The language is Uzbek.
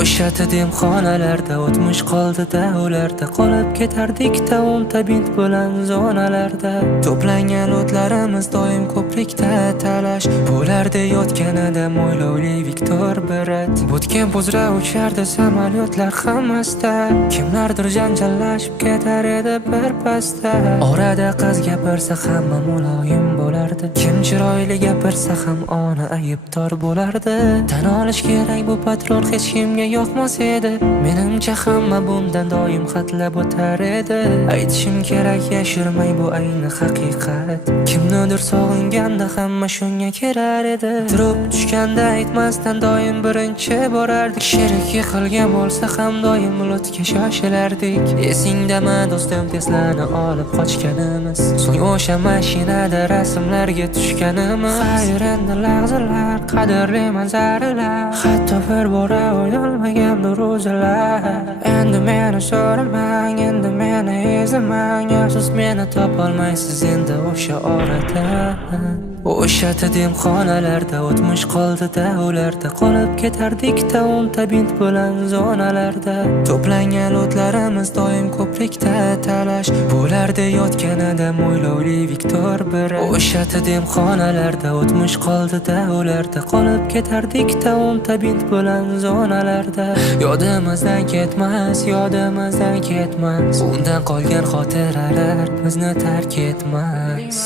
O'sha xonalarda o'tmish qoldi-da, ularda qolib ketardik ta'un bint bilan zonalarda. To'plangan o'tlarimiz doim ko'prikda talash, bularda yotganida mo'ylovli Viktor Berat. Butgan buzra uchardi samolyotlar hammasda, kimlardir janjallashib ketar edi bir pasda. Orada qiz gapirsa hamma muloyim bo'lardi, kim chiroyli gapirsa ham ona aybdor bo'lardi. Tan olish kerak, bu patron hech kimga yoqmas edi. Menimcha hamma bundan doim xatlab o'tar edi. Aytishim kerak, yashirmay, bu ayni haqiqat. Kimnidir sog'inganda hamma shunga kerar edi. Turib tushganda aytmasdan doim birinchi borardik. Sherik yiqilgan bo'lsa ham doim mulutga shoshilardik. Esingdami do'stim, Tesla'ni olib qochganimiz, so'ng o'sha mashinada rasmlarga tushganimiz. Xayr, endi lahzalar, qadrli manzaralar, hatto bir bora o'yolmagandir o'zilar. Endi meni so'ramang, endi meni izlamang, afsus meni topolmaysiz endi o'sha orada. O'sha xonalarda o'tmish qoldi-da, ularda qolib ketardik ta'un bint bilan zonalarda. To'plangan o'tlarimiz doim ko'prikda talash, bularda yotganida mo'ylovli Viktor Berat. O'sha xonalarda o'tmish qoldi-da, ularda qolib ketardik ta'un bint bilan zonalarda. Yodimizdan ketmas, yodimizdan ketmas, undan qolgan xotiralar bizni tark etmas.